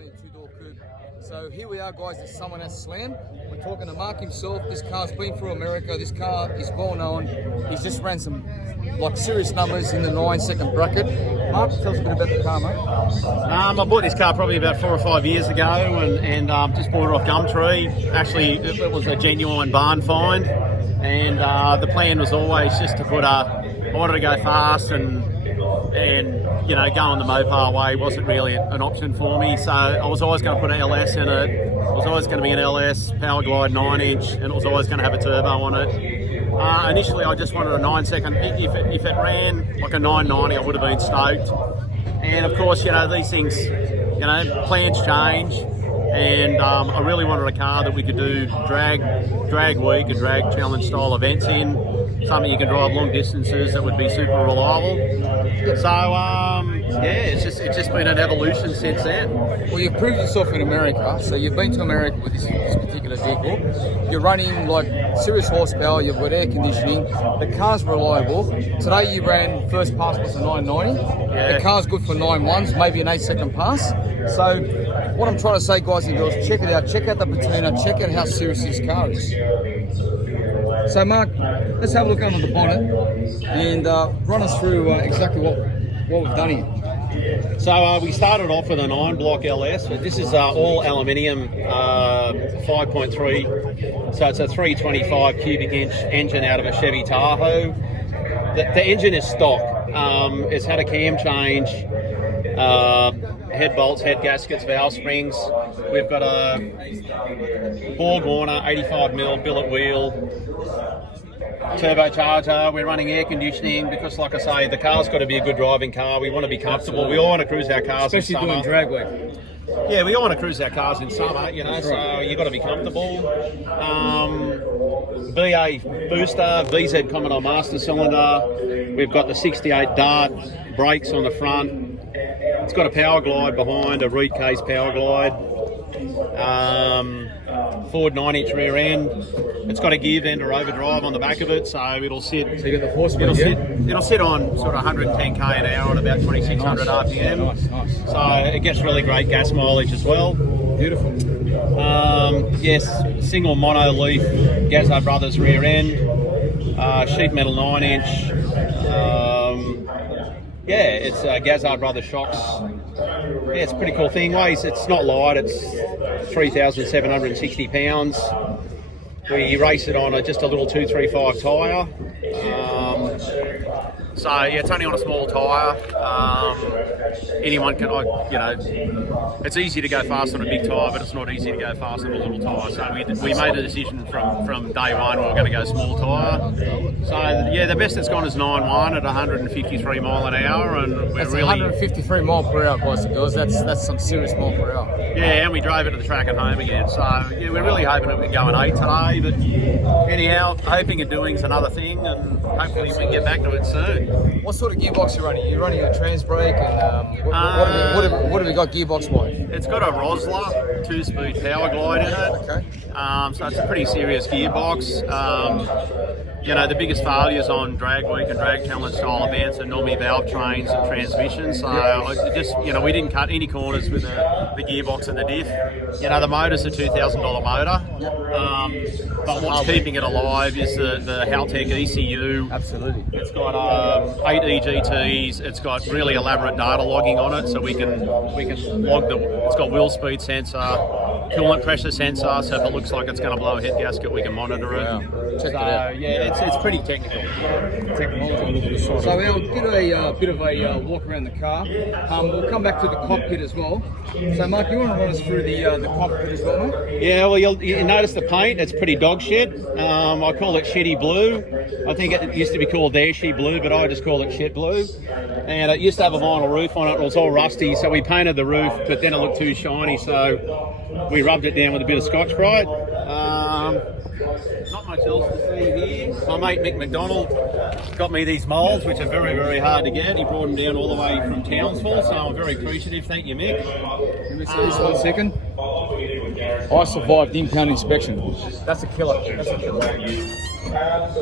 Australian two-door coupe. So here we are, guys, the Summernats Slam. We're talking to Mark himself. This car's been through America. This car is well known. He's just ran some serious numbers in the 9-second bracket. Mark, tell us a bit about the car, mate. I bought this car probably about 4 or 5 years ago and just bought it off Gumtree. Actually, it was a genuine barn find, and the plan was always just to I wanted to go fast and you know, go on the Mopar way wasn't really an option for me, so I was always going to put an LS in it. It was always going to be an LS Power Glide 9-inch, and it was always going to have a turbo on it. Initially, I just wanted a 9-second. If it ran like a 990, I would have been stoked. And of course, you know, these things, you know, plans change, and I really wanted a car that we could do drag week and drag challenge style events in. Something you can drive long distances that would be super reliable. So yeah, it's just been an evolution since then. Well, you've proved yourself in America, so you've been to America with this particular vehicle. You're running like serious horsepower, you've got air conditioning, the car's reliable. Today you ran first pass was a 990. Yeah. The car's good for 9.1s, maybe an 8-second pass. So what I'm trying to say, guys and girls, check it out. Check out the patina, check out how serious this car is. So Mark, let's have a look under the bonnet and run us through exactly what we've done here. So we started off with a 9-block LS. This is all aluminium 5.3, so it's a 325 cubic inch engine out of a Chevy Tahoe. The engine is stock. It's had a cam change, head bolts, head gaskets, valve springs. We've got a Borg Warner 85mm billet wheel, turbocharger. We're running air conditioning because, like I say, the car's got to be a good driving car. We want to be comfortable. We all want to cruise our cars, especially in summer. Doing drag week. Yeah, we all want to cruise our cars in summer, you know. That's so right. You got to be comfortable. VA booster, VZ Commodore master cylinder. We've got the 68 Dart brakes on the front. It's got a Power Glide behind, a reed case Power Glide. Ford 9-inch rear end. It's got a gear vent or overdrive on the back of it, so it'll sit. So you got the force speed, it'll sit on sort of 110k an hour at about 2600 RPM. Nice. So it gets really great gas mileage as well. Beautiful. Yes, single mono leaf Gazza Brothers rear end, sheet metal 9-inch. Yeah, it's Gazza Brothers shocks. Yeah, it's a pretty cool thing. It's not light. It's 3,760 pounds. We race it on just a little 235 tyre. So yeah, it's only on a small tyre. Anyone can, you know, it's easy to go fast on a big tyre, but it's not easy to go fast on a little tyre. So we made a decision from day one we were going to go small tyre. So yeah, the best it's gone is 9.1 at 153 mile an hour, and we're that's really 153 mile per hour, guys and girls. That's some serious mile per hour. Yeah, and we drove it to the track and home again. So yeah, we're really hoping that we can go an 8 today. But anyhow, hoping and doing's another thing, and hopefully we can get back to it soon. What sort of gearbox are you running? You're running a trans brake, and what have we got gearbox-wise? It's got a Rosler 2-speed Power Glide in it. Okay. So it's a pretty serious gearbox. You know, the biggest failures on drag week and drag challenge style events are normally valve trains and transmissions. So you know, we didn't cut any corners with the gearbox and the diff. You know, the motor's a $2,000 motor. But what's keeping it alive is the Haltech ECU. Absolutely. It's got 8 EGTs. It's got really elaborate data logging on it, so we can log it's got wheel speed sensor, coolant pressure sensor. So if it looks like it's going to blow a head gasket, we can monitor it. Wow. Check it out. Yeah, it's pretty technical. Technology. So I'll get a bit of a walk around the car. We'll come back to the cockpit as well. So Mark, you want to run us through the cockpit as well, mate? Yeah, well you notice the paint. It's pretty dog shit. I call it shitty blue. I think it used to be called their shit blue, but I just call it shit blue. And it used to have a vinyl roof on it. It was all rusty, so we painted the roof, but then it looked too shiny, so we rubbed it down with a bit of Scotch-Brite. Not much else to see here. My mate Mick McDonald got me these moulds, which are very, very hard to get. He brought them down all the way from Townsville, so I'm very appreciative. Thank you, Mick. Let me see this 1 second. I survived the impound inspection. That's a killer. Yeah,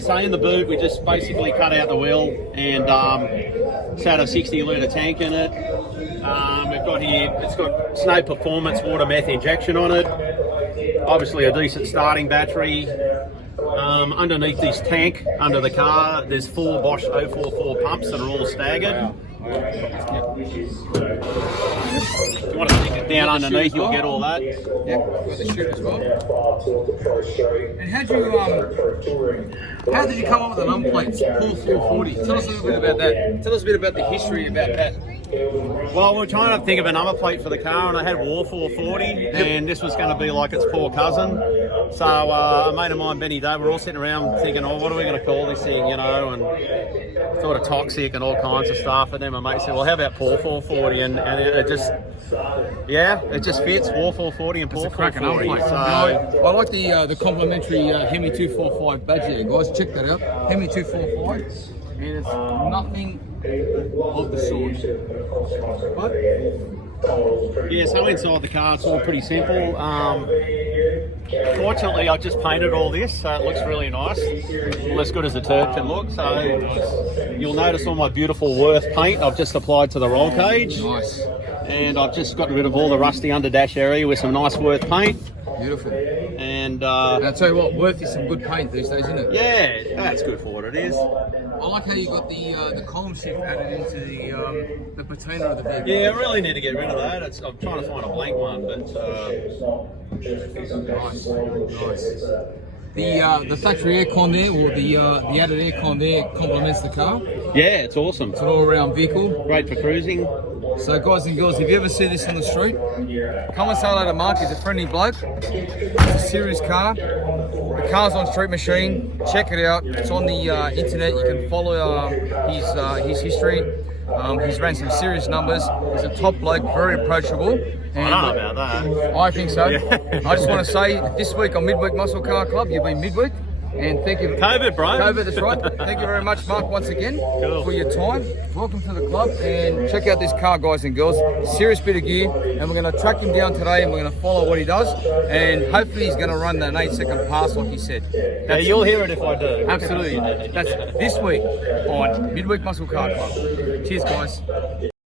so in the boot we just basically cut out the wheel and it's had a 60 litre tank in it. We've got here, it's got Snow Performance water meth injection on it. Obviously a decent starting battery. Underneath this tank, under the car, there's 4 Bosch 044 pumps that are all staggered. If you want to stick it down underneath, you'll get all that. Yep, got the chute as well. And how did you come up with the number plates? Paul 440. Tell us a little bit about that. Tell us a bit about the history about that. Well, we're trying to think of a number plate for the car, and I had War 440, and this was going to be like its poor cousin. So a mate of mine, Benny Day, we're all sitting around thinking, oh, what are we going to call this thing, you know, and thought of toxic and all kinds of stuff. And then my mate said, well, how about Paul 440? And it just, yeah, it just fits, War 440 and Paul 440. So I like the complimentary Hemi 245 badge there, guys. Check that out. Hemi 245. And it's nothing of the sort. What? Yeah, so inside the car it's all pretty simple. Fortunately, I just painted all this, so it looks really nice. Well, as good as the turd can look. So you'll notice all my beautiful Worth paint I've just applied to the roll cage. Nice. And I've just gotten rid of all the rusty under dash area with some nice Worth paint. Beautiful. And I'll tell you what, Worth is some good paint these days, isn't it? Yeah, that's good for what it is. I like how you got the column shift added into the patina of the vehicle. Yeah, I really need to get rid of that. I'm trying to find a blank one, but nice, nice. The factory aircon there, or the added aircon there, complements the car. Yeah, it's awesome. It's an all-around vehicle. Great for cruising. So guys and girls, if you ever see this on the street, come and say hello to Mark. He's a friendly bloke. It's a serious car. The car's on Street Machine. Check it out. It's on the internet. You can follow his history. He's ran some serious numbers. He's a top bloke, very approachable. And I don't know about that. I think so. Yeah. I just want to say, this week on Midweek Muscle Car Club, you've been midweek. And thank you. COVID, bro. COVID, that's right. Thank you very much, Mark, once again for your time. Welcome to the club, and check out this car, guys and girls. Serious bit of gear, and we're going to track him down today, and we're going to follow what he does, and hopefully he's going to run an 8-second pass like he said. Yeah, you'll hear it if I do. Absolutely. That's this week on Midweek Muscle Car Club. Cheers, guys.